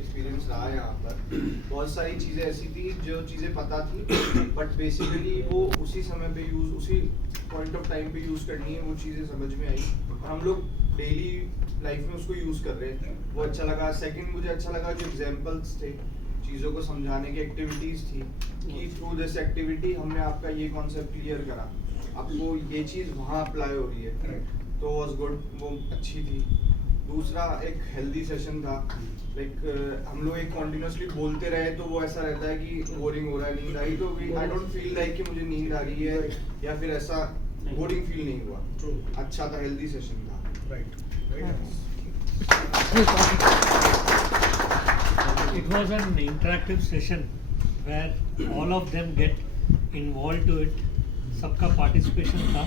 Experience रहा है यहाँ पर। बहुत सारी चीज़ें ऐसी थी जो चीज़ें पता थी बट बेसिकली वो उसी समय पे यूज़, उसी पॉइंट ऑफ टाइम पे यूज़ करनी है, वो चीज़ें समझ में आई और हम लोग डेली लाइफ में उसको यूज़ कर रहे हैं, वो अच्छा लगा। सेकंड मुझे अच्छा लगा जो एग्जांपल्स थे, चीज़ों को समझाने की एक्टिविटीज़ थी कि थ्रू दिस एक्टिविटी हमने आपका ये कॉन्सेप्ट क्लियर करा, आपको ये चीज़ वहाँ अप्लाई हो रही है, तो वॉज गुड, वो अच्छी थी। दूसरा एक हेल्दी सेशन था, लाइक हम लोग एक कॉन्टिन्यूसली बोलते रहे तो वो ऐसा रहता है कि बोरिंग हो रहा है, नींद आई, तो आई डोंट फील लाइक कि मुझे नींद आ रही है या फिर ऐसा बोरिंग फील नहीं हुआ। अच्छा था, हेल्दी सेशन था। It was an interactive session where all of them get involved to it. सबका पार्टिसिपेशन था।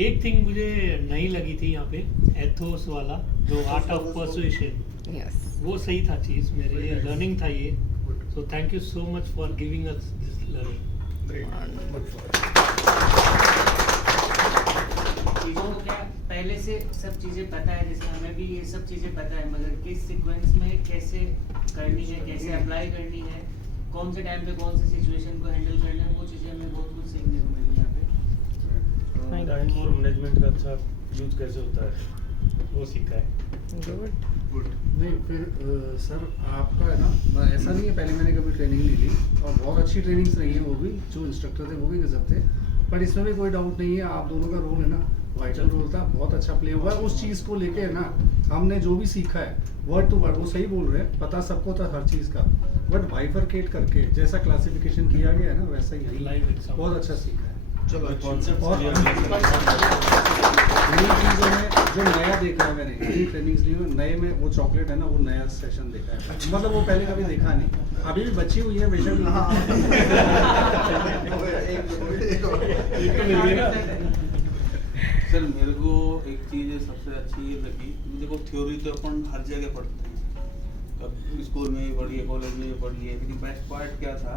एक थिंग मुझे नहीं लगी थी यहाँ पे, एथोस वाला जो आर्ट ऑफ परसुएशन, वो सही था चीज़, मेरे लिए लर्निंग था ये। So thank you so much for giving us this learning. चीज़ों को क्या पहले से सब चीज़ें पता है, जैसे हमें भी ये सब चीज़ें पता है, मगर किस सीक्वेंस में कैसे करनी है, कैसे अप्लाई करनी है, कौन से टाइम पे कौन से सिचुएशन को हैंडल करना है, वो चीज़ें हमें बहुत कुछ सीखने को मिली यहाँ पे। टाइम और मैनेजमेंट का अच्छा यूज कैसे होता है वो सीखा है। गुड। नहीं फिर सर आपका है ना, ऐसा नहीं है पहले मैंने कभी ट्रेनिंग ली थी और बहुत अच्छी ट्रेनिंग्स रही है, वो भी जो इंस्ट्रक्टर थे वो भी गजब थे, पर इसमें भी कोई डाउट नहीं है आप दोनों का रोल है ना वाइटल रोल था, बहुत अच्छा प्ले हुआ है। उस चीज़ को लेके है ना, हमने जो भी सीखा है वर्ड टू वर्ड, वो सही बोल रहे हैं, पता सबको था हर चीज़ का, बट बाइफरकेट करके जैसा क्लासिफिकेशन किया गया है ना वैसा ही बहुत अच्छा सीखा है। चलो कॉन्सेप्ट और नई चीज़ों में जो नया देखा है मैंने, नई ट्रेनिंग्स ली है, नए में वो चॉकलेट है ना, वो नया सेशन देखा है, मतलब वो पहले कभी देखा नहीं, अभी भी बची हुई है बेशक। सर मेरे को एक चीज़ सबसे अच्छी ये लगी, देखो थ्योरी तो अपन हर जगह पढ़ते हैं, कब स्कूल में भी पढ़िए, कॉलेज में भी पढ़िए, लेकिन बेस्ट पार्ट क्या था,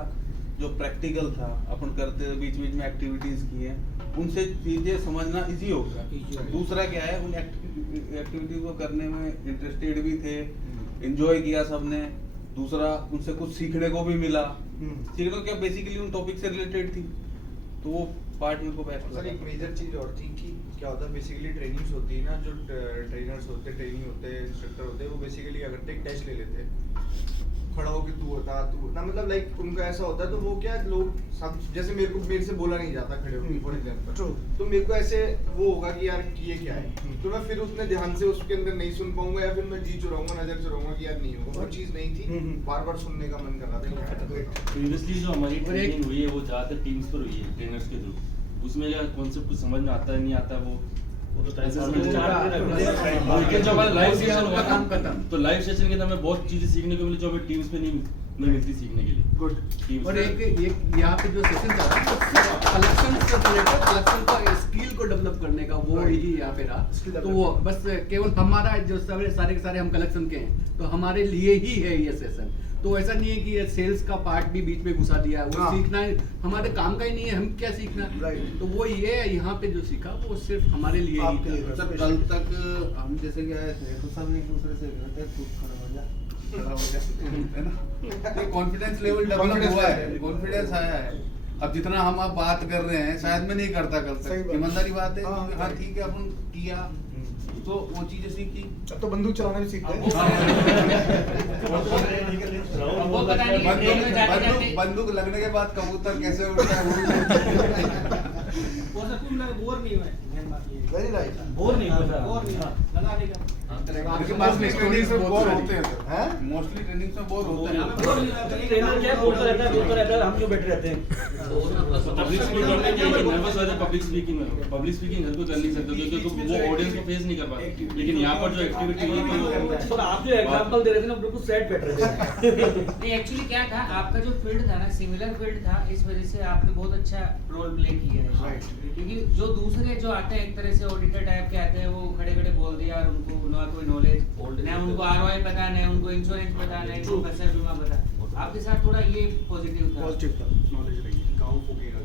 जो प्रैक्टिकल था, अपन करते बीच बीच में एक्टिविटीज़ की हैं, उनसे चीज़ें समझना इजी हो गया। दूसरा क्या है, उन एक्टिविटीज़ को करने में इंटरेस्टेड भी थे, एंजॉय किया सबने। दूसरा उनसे कुछ सीखने को भी मिला, सीखने को क्या बेसिकली उन टॉपिक से रिलेटेड थी, तो वो पार्ट मेरे को बेस्ट सर एक मेजर चीज़ और थी कि क्या होता है, बेसिकली ट्रेनिंग्स होती है ना, जो ट्रेनर्स होते हैं, ट्रेनिंग होते हैं, इंस्ट्रक्टर होते हैं, वो बेसिकली अगर एक टेस्ट ले लेते हैं, खड़ा हो कि तू होता तू ना, मतलब लाइक उनका ऐसा होता है, तो वो क्या लोग सब, जैसे मेरे से बोला नहीं जाता खड़े होकर फॉर एग्जांपल, तो मेरे को ऐसे वो होगा कि यार ये क्या है, तो मैं फिर उतने ध्यान से उसके अंदर नहीं सुन पाऊंगा, या फिर मैं जी चुराऊंगा, नजर चुराऊंगा कि यार नहीं होगा, वो चीज़ नहीं थी, बार बार सुनने का मन कर रहा था। प्रीवियसली जो हमारी ट्रेनिंग हुई है वो ज़्यादातर टीम्स पर हुई है, ट्रेनर्स के थ्रू, उसमें क्या कॉन्सेप्ट कुछ समझ में आता है नहीं आता वो तो जो हमारा लाइव सेशन हुआ काम करता, तो लाइव सेशन के अंदर हमें बहुत चीजें सीखने को मिली जो हमें टीम्स पे नहीं मिलती सीखने के लिए। गुड। और एक यहाँ पे जो सेशन था कलेक्शन से रिलेटेड, कलेक्शन का स्किल को डेवलप करने का, वो ही यहाँ पे रहा, तो वो बस केवल हमारा जो सारे के सारे हम कलेक्शन के हैं, तो हमारे लिए ही है ये सेशन, तो ऐसा नहीं है कि ये सेल्स का पार्ट भी बीच में घुसा दिया है, वो सीखना है हमारे काम का ही नहीं है, हम क्या सीखना है, तो वो ये यहाँ पे जो सीखा वो सिर्फ हमारे लिए ही था। कल तक हम जैसे कि आए थे तो सब एक दूसरे से कहते तू खड़ा हो जा है ना, कॉन्फिडेंस लेवल डेवलप हुआ है, कॉन्फिडेंस आया है। अब जितना हम आप बात कर रहे हैं शायद मैं नहीं करता कल तक, ईमानदारी बात है, हाँ ठीक है अपन किया तो वो चीजें सीखी, अब तो बंदूक चलाना भी सीखते हैं। बंदूक लगने के बाद कबूतर कैसे उड़ता है बोर नहीं हुआ, वेरी राइट, बोर नहीं होता, बोर नहीं हुआ, लगा देगा। आपके पास में ट्रेनिंग्स में बोर होते हैं, मोस्टली ट्रेनिंग्स में बोर होते हैं। ट्रेनर क्या बोलता रहता है, हम जो बैठे रहते हैं। पब्लिक स्पीकिंग में क्या नर्वस हो जाते, पब्लिक स्पीकिंग घर पे कर नहीं सकते क्योंकि वो ऑडियंस को फेस नहीं कर पाते, लेकिन यहाँ पर जो एक्टिविटी हुई तो आप जो एग्जांपल दे रहे थे ना बिल्कुल सेट बैठ रहे थे। नहीं एक्चुअली क्या था, आपका जो फील्ड था ना सिमिलर फील्ड था, इस वजह से आपने बहुत अच्छा रोल प्ले किया है, क्योंकि जो दूसरे जो आते हैं एक तरह से ऑडिटर टाइप के आते हैं, वो खड़े खड़े बोल दिया और उनको ना कोई नॉलेज, ना उनको आरओआई पता, ना उनको इंश्योरेंस पता, ना उनको फसल बीमा पता। आपके साथ थोड़ा ये पॉजिटिव था, नॉलेज रही, गाँव फूकेगा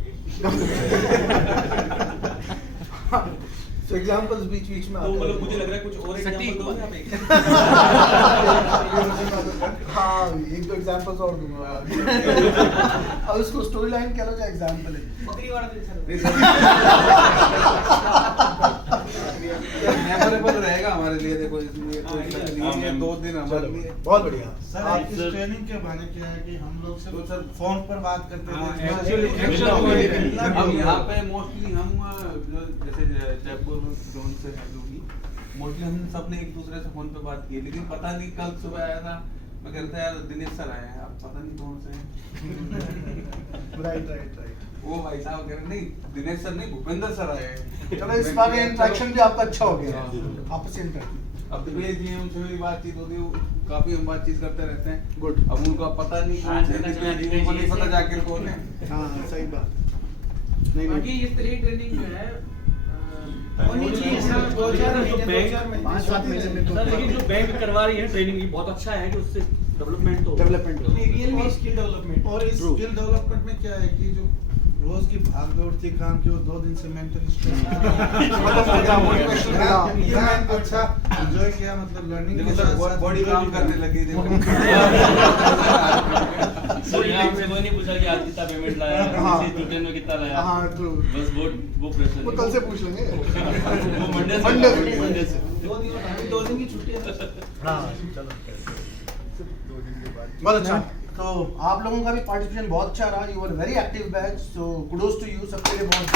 एग्जांपल्स बीच में आते हैं, मतलब मुझे लग रहा है कुछ और एग्जांपल दो यहाँ पे। हाँ एग्जांपल्स और दूंगा अब उसको स्टोरी लाइन कह लो चाहे एग्जांपल है मेमोरेबल रहेगा हमारे लिए। देखो इसमें कोई शक नहीं है, 2 दिन हमारे लिए बहुत बढ़िया सर आप इस ट्रेनिंग के बहाने क्या है कि हम लोग तो सिर्फ सर फोन पर बात करते थे अब यहाँ पे मोस्टली हम जो जैसे जयपुर जोन से है जो भी मोस्टली हम सब ने एक दूसरे से फोन पे बात की है, लेकिन पता नहीं कल सुबह आया था मैं कहता यार दिनेश सर आए हैं, अब पता नहीं कौन से हैं। राइट वो भाई साहब कह रहे नहीं दिनेश सर नहीं भूपेंद्र सर आए हैं। चलो इस बार इंटरेक्शन भी आपका अच्छा हो गया आपसी इंटरेक्शन अब दिनेश जी हैं उनसे मेरी बातचीत होती है, काफी हम बातचीत करते रहते हैं। गुड अब उनको अब पता नहीं कौन से दिनेश जी, उनको नहीं पता जाकिर कौन है। हाँ सही बात नहीं बाकी इस तरह की ट्रेनिंग जो है होनी चाहिए सर, 5-7 महीने में तो सर लेकिन जो बैंक करवा रही है ट्रेनिंग ये बहुत अच्छा है कि उससे डेवलपमेंट तो डेवलपमेंट रियल में स्किल डेवलपमेंट और इस True. स्किल डेवलपमेंट में क्या है कि जो रोज की भाग दौड़ थी काम की वो 2 दिन से मेंटल स्ट्रेस अच्छा एंजॉय किया मतलब लर्निंग देखो के सर साथ बॉडी काम करने लगी देखो। सर यहाँ से वो नहीं पूछा कि आज कितना पेमेंट लाया हाँ। इसी टूटन में कितना लाया हाँ ट्रू बस वो प्रेशर वो कल से पूछ लेंगे वो मंडे से 2 दिन की छुट्टी है हाँ चलो बहुत अच्छा तो आप लोगों का भी पार्टिसिपेशन बहुत अच्छा रहा you were very active batch so kudos to you सबके लिए बहुत